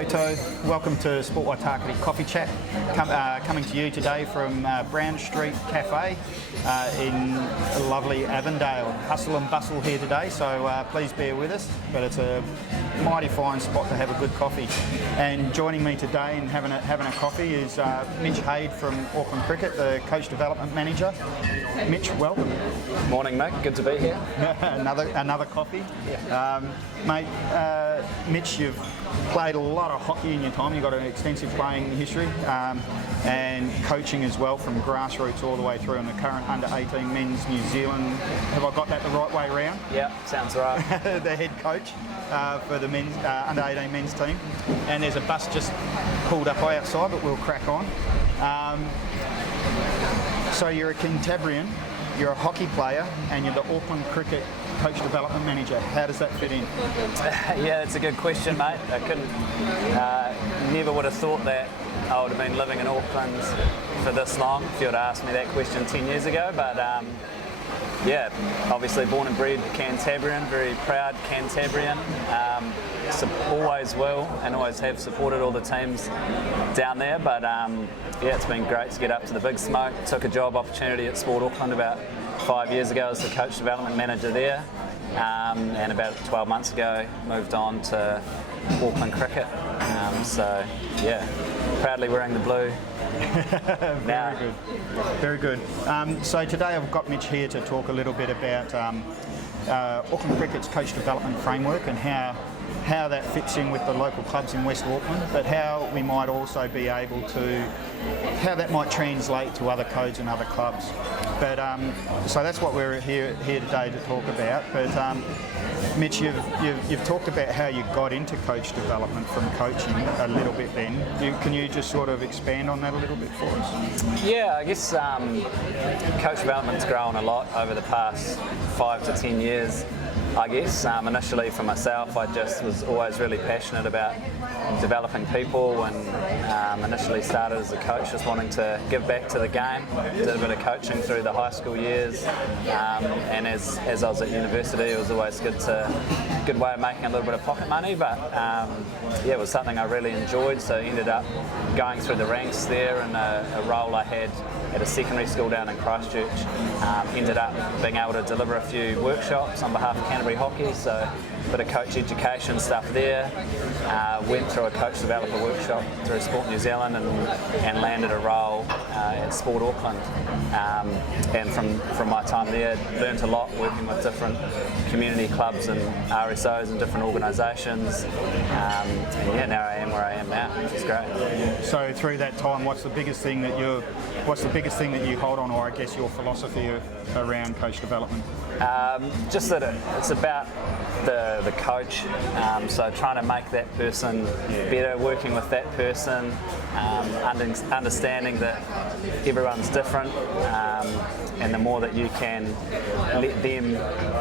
Koto. Welcome to Sport Waitakere Coffee Chat, coming to you today from Browne Street Cafe in lovely Avondale. Hustle and bustle here today, so please bear with us, but it's a mighty fine spot to have a good coffee. And joining me today and having a coffee is Mitch Hayde from Auckland Cricket, the Coach Development Manager. Mitch, welcome. Morning, Mick. Good to be here. another coffee. Yeah. Mate, Mitch, you've played a lot of hockey in your time. You've got an extensive playing history and coaching as well, from grassroots all the way through, in the current under-18 men's New Zealand. Have I got that the right way around? Yeah, sounds right. The head coach for the men's under-18 men's team. And there's a bus just pulled up outside, but we'll crack on. So you're a Cantabrian, you're a hockey player, and you're the Auckland Cricket Coach Development Manager. How does that fit in? Yeah, it's a good question, mate. I never would have thought that I would have been living in Auckland for this long if you would have asked me that question 10 years ago. But yeah, obviously born and bred Cantabrian, very proud Cantabrian. Always will and always have supported all the teams down there. But yeah, it's been great to get up to the big smoke. Took a job opportunity at Sport Auckland about 5 years ago as the Coach Development Manager there. And about 12 months ago moved on to Auckland Cricket. So yeah, proudly wearing the blue. Very good. So today I've got Mitch here to talk a little bit about Auckland Cricket's Coach Development Framework and how that fits in with the local clubs in West Auckland, but how we might also be able to, how that might translate to other codes and other clubs. But so that's what we're here today to talk about. But Mitch, you've talked about how you got into coach development from coaching a little bit then. Can you just sort of expand on that a little bit for us? Yeah, I guess coach development's grown a lot over the past 5 to 10 years. I guess initially for myself, I just was always really passionate about developing people, and initially started as a coach just wanting to give back to the game. Did a bit of coaching through the high school years, and as I was at university, it was always a good way of making a little bit of pocket money, but yeah, it was something I really enjoyed, so ended up going through the ranks there, and a role I had at a secondary school down in Christchurch. Ended up being able to deliver a few workshops on behalf of Canterbury Hockey, so a bit of coach education stuff there. Went through a coach developer workshop through Sport New Zealand and landed a role at Sport Auckland. And from my time there, learnt a lot working with different community clubs and RSOs and different organisations. And yeah, now I am where I am now, which is great. So through that time, what's the biggest thing that you hold on, or I guess your philosophy around coach development? Just that it's about the coach, so trying to make that person better, working with that person, understanding that everyone's different, and the more that you can let them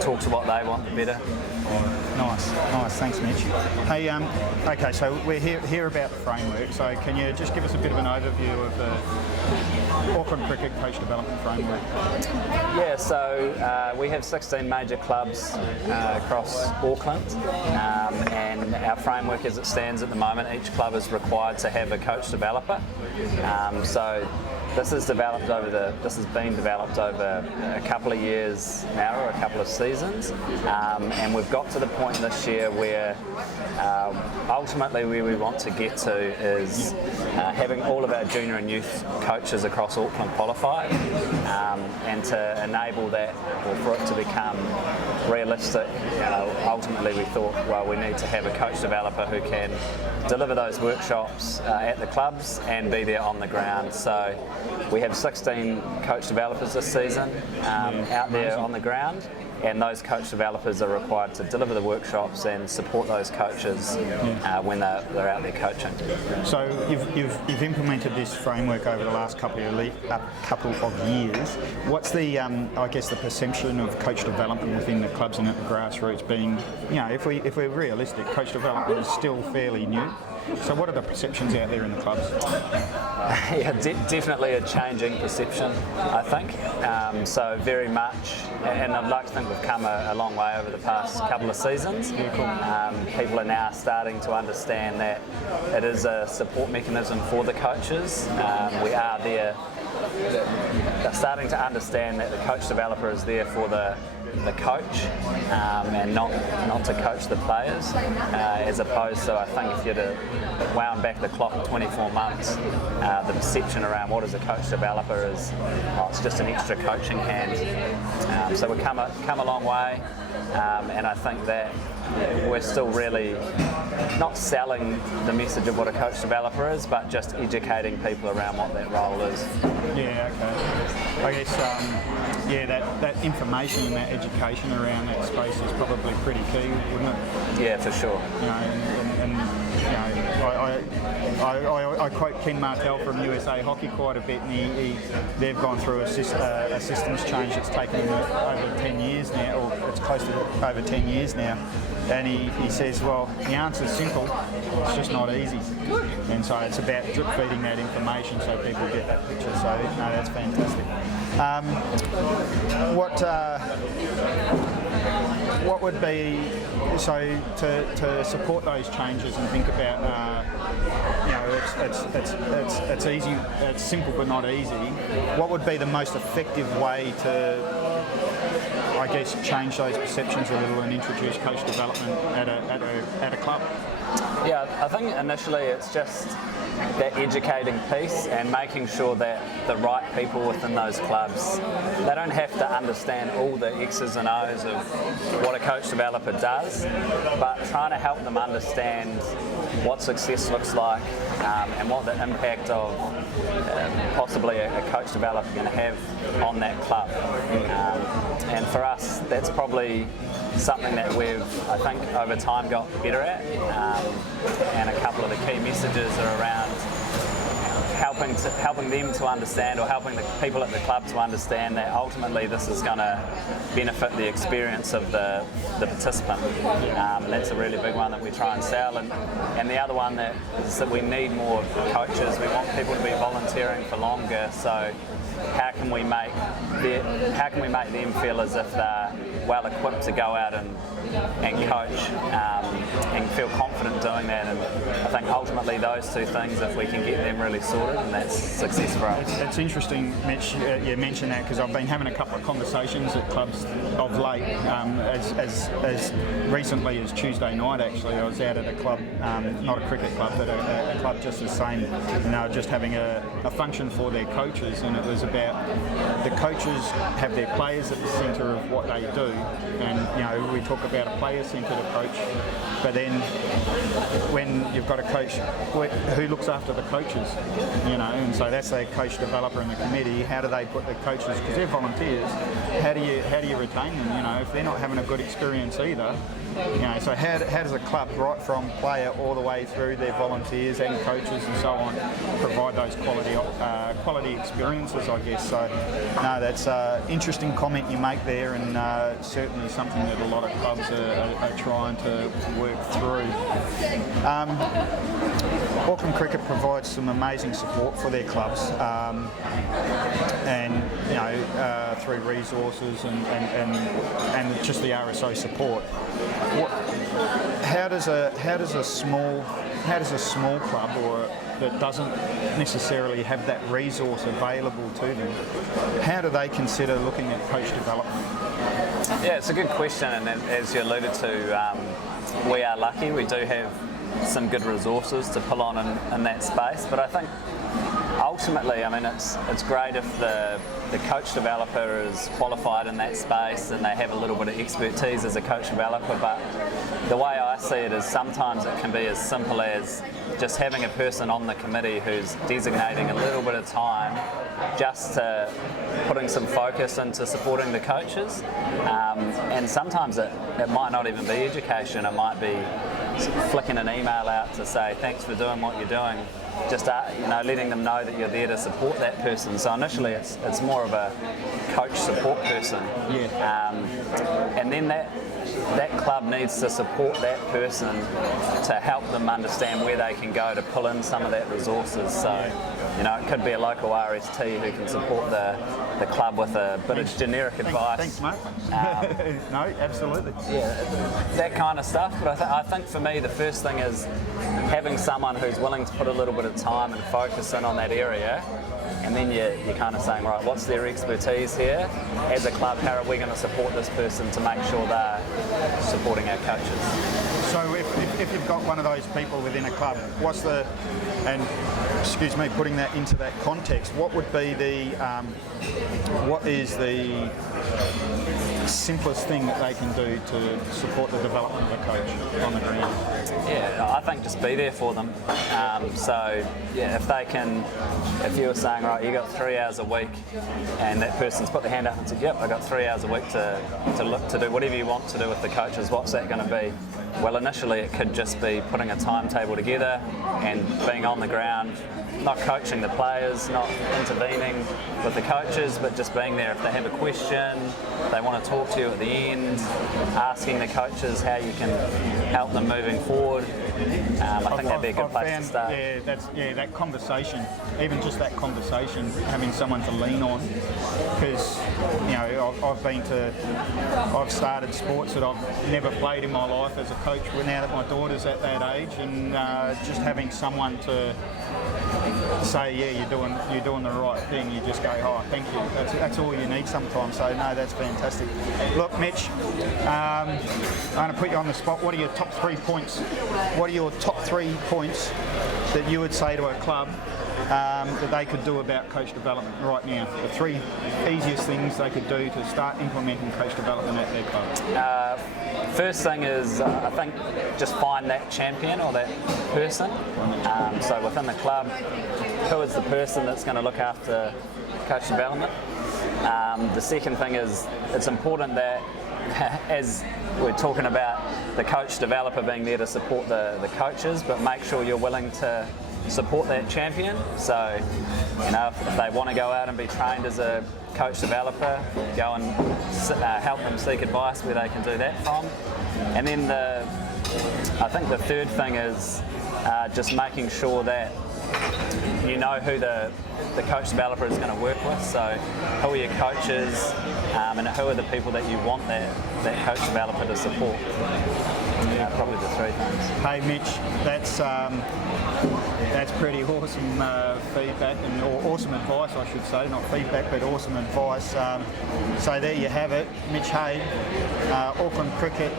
talk to what they want, the better. Nice, thanks Mitch. Hey, okay, so we're here about the framework, so can you just give us a bit of an overview of the Auckland Cricket Coach Development Framework? Yeah, so we have 16 major clubs across Auckland, and our framework as it stands at the moment, each club is required to have a coach developer. So this has been developed over a couple of years now, or a couple of seasons, and we've got to the point this year where ultimately where we want to get to is having all of our junior and youth coaches across Auckland qualified, and to enable that, or for it to become realistic, ultimately we thought, well, we need to have a coach developer who can deliver those workshops at the clubs and be there on the ground. So we have 16 coach developers this season out there on the ground, and those coach developers are required to deliver the workshops and support those coaches when they're out there coaching. So you've implemented this framework over the last couple of years. What's the I guess the perception of coach development within the clubs and at the grassroots being, if we're realistic, coach development is still fairly new. So what are the perceptions out there in the clubs? Yeah, definitely a changing perception, I think. So very much, and I'd like to think we've come a long way over the past couple of seasons. Yeah, cool. People are now starting to understand that it is a support mechanism for the coaches. We are there. They're starting to understand that the coach developer is there for the coach and not to coach the players, as opposed to, I think, if you'd have wound back the clock 24 months, the perception around what is a coach developer is, it's just an extra coaching hand. So we've come a long way, and I think that we're still really not selling the message of what a coach developer is, but just educating people around what that role is. Yeah, okay. I guess, that information and that education around that space is probably pretty key, wouldn't it? Yeah, for sure. You know, I quote Ken Martell from USA Hockey quite a bit, and they've gone through a systems change that's taken them over 10 years now, or it's close to over 10 years now. And he says, well, the answer's simple, it's just not easy. And so it's about drip feeding that information so people get that picture. So, no, that's fantastic. What would be, so to support those changes and think about, it's easy, it's simple but not easy, what would be the most effective way to, I guess, change those perceptions a little and introduce coach development at a club? Yeah, I think initially it's just that educating piece and making sure that the right people within those clubs, they don't have to understand all the X's and O's of what a coach developer does, but trying to help them understand what success looks like and what the impact of possibly a coach developer going to have on that club. And for us, that's probably something that we've, I think, over time got better at, and a couple of the key messages are around helping them to understand, or helping the people at the club to understand that ultimately this is going to benefit the experience of the participant. That's a really big one that we try and sell, and the other one that is that we need more coaches. We want people to be volunteering for longer, so how can we make them feel as if they're well equipped to go out and coach and feel confident doing that? And I think ultimately those two things, if we can get them really sorted, and that's success for us. It's interesting, Mitch, you mentioned that, because I've been having a couple of conversations at clubs of late. As recently as Tuesday night, actually, I was out at a club, not a cricket club, but a club just the same, just having a function for their coaches, and it was about the coaches have their players at the centre of what they do, and we talk about a player-centred approach, but then when you've got a coach who looks after the coaches, and so that's a coach developer in the committee. How do they put the coaches, because they're volunteers, how do you retain them, if they're not having a good experience either? So how does a club, right from player all the way through their volunteers and coaches and so on, provide those quality experiences, I guess? So, no, that's an interesting comment you make there, and certainly something that a lot of clubs are trying to work through. Auckland Cricket provides some amazing support for their clubs, and through resources and just the RSO support. How does a small club, or that doesn't necessarily have that resource available to them, how do they consider looking at coach development? Yeah, it's a good question, and as you alluded to, we are lucky. We do have some good resources to pull on in that space, but I think ultimately, it's great if the coach developer is qualified in that space and they have a little bit of expertise as a coach developer, but the way I see it is sometimes it can be as simple as just having a person on the committee who's designating a little bit of time just to putting some focus into supporting the coaches, and sometimes it might not even be education, it might be flicking an email out to say thanks for doing what you're doing, just letting them know that you're there to support that person. So initially it's more more of a coach support person. Yeah. And then that club needs to support that person to help them understand where they can go to pull in some of that resources. So, it could be a local RST who can support the club with a bit of generic advice. Thanks, mate. No, absolutely. Yeah, that kind of stuff. But I think for me, the first thing is having someone who's willing to put a little bit of time and focus in on that area. And then you're kind of saying, right, what's their expertise here? As a club, how are we going to support this person to make sure they're supporting our coaches? So if you've got one of those people within a club, putting that into that context, what would be what is the simplest thing that they can do to support the development of a coach on the ground? Yeah, I think just be there for them. If you were saying, right, you got 3 hours a week, and that person's put their hand up and said, yep, I got 3 hours a week to look to do whatever you want to do with the coaches, what's that going to be? Well, initially it could just be putting a timetable together and being on the ground, not coaching the players, not intervening with the coaches, but just being there if they have a question, they want to talk to you at the end, asking the coaches how you can help them moving forward. I think that'd be a good place to start. That conversation, even just that conversation, having someone to lean on, because I've started sports that I've never played in my life as a coach. Now that my daughter's at that age, and just having someone to say, yeah, you're doing the right thing. You just go, oh, thank you. That's all you need sometimes. So no, that's fantastic. Look, Mitch, I'm going to put you on the spot. What are your top 3 points? What are your top 3 points that you would say to a club that they could do about coach development right now? The 3 easiest things they could do to start implementing coach development at their club. First thing is, I think, just find that champion or that person. So within the club, who is the person that's going to look after coach development? The second thing is, it's important that as we're talking about the coach developer being there to support the coaches, but make sure you're willing to support that champion. So, if they want to go out and be trained as a coach developer, go and help them seek advice where they can do that from. And then I think the third thing is just making sure that you know who the coach developer is going to work with. So who are your coaches and who are the people that you want that coach developer to support. Probably the 3 things. Hey Mitch, that's pretty awesome feedback and awesome advice, I should say, not feedback but awesome advice. So there you have it, Mitch Hayde, Auckland Cricket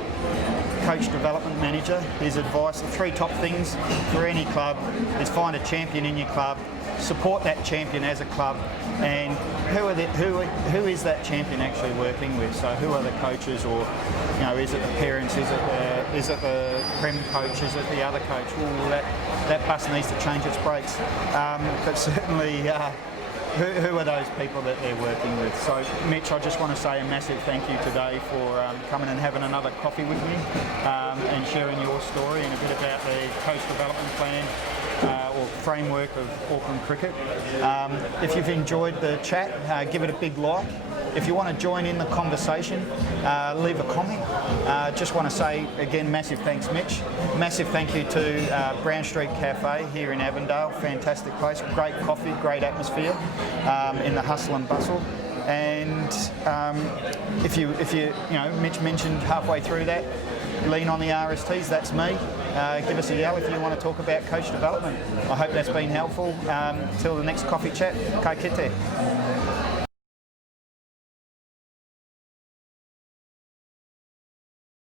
Coach Development Manager. His advice, the 3 top things for any club is find a champion in your club, support that champion as a club, and who is that champion actually working with? So who are the coaches, or is it the parents, is it the prem coach, is it the other coach? Well, that bus needs to change its brakes, but certainly who are those people that they're working with? So Mitch, I just want to say a massive thank you today for coming and having another coffee with me and sharing your story and a bit about the coach development plan or framework of Auckland Cricket. If you've enjoyed the chat, give it a big like. If you want to join in the conversation, leave a comment. Just want to say again, massive thanks, Mitch. Massive thank you to Browne St Cafe here in Avondale. Fantastic place, great coffee, great atmosphere in the hustle and bustle. And if you Mitch mentioned halfway through that, lean on the RSTs, that's me. Give us a yell if you want to talk about coach development. I hope that's been helpful. Till the next coffee chat, kai kite.